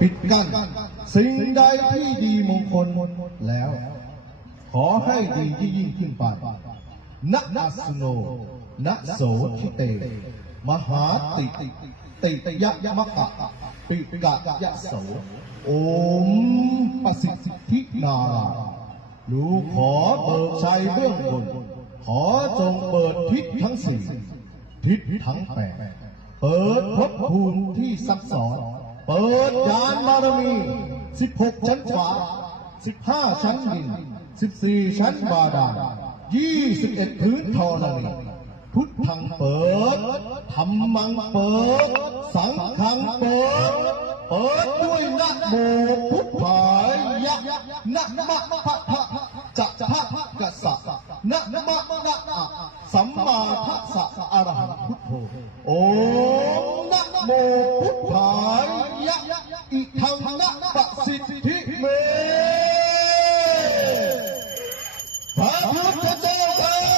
ปิดกั้นสิ่งใดที่ดีมงคลแล้ว ขอให้ดีที่ยิ่งขึ้นไปนะอัสโนนะโสทิเตมหาติยะมะกะปิกะยะโสโอมประสิทธินาลูกขอเปิดชัยเบื้องบนขอจงเปิดทิศทั้งสี่ทิศทั้งแปดเปิดภพภูมิที่ซับซ้อนเปิดญาณบารมี16 ชั้นฟ้า15 ชั้นดิน14 ชั้นบาดาล21 พื้นธรณีพุทธังเปิดธรรมังเปิดสังฆังเปิดเปิดด้วยนะโมพุทธายะนะมะพะทะจะพะกะสะนะมะนะอะสัมมาทัสสะอะระหังพุทโธโอมนะโมพุทธายะอิทังนะปะสิทธิเมพระพุทธเจ้าค่ะ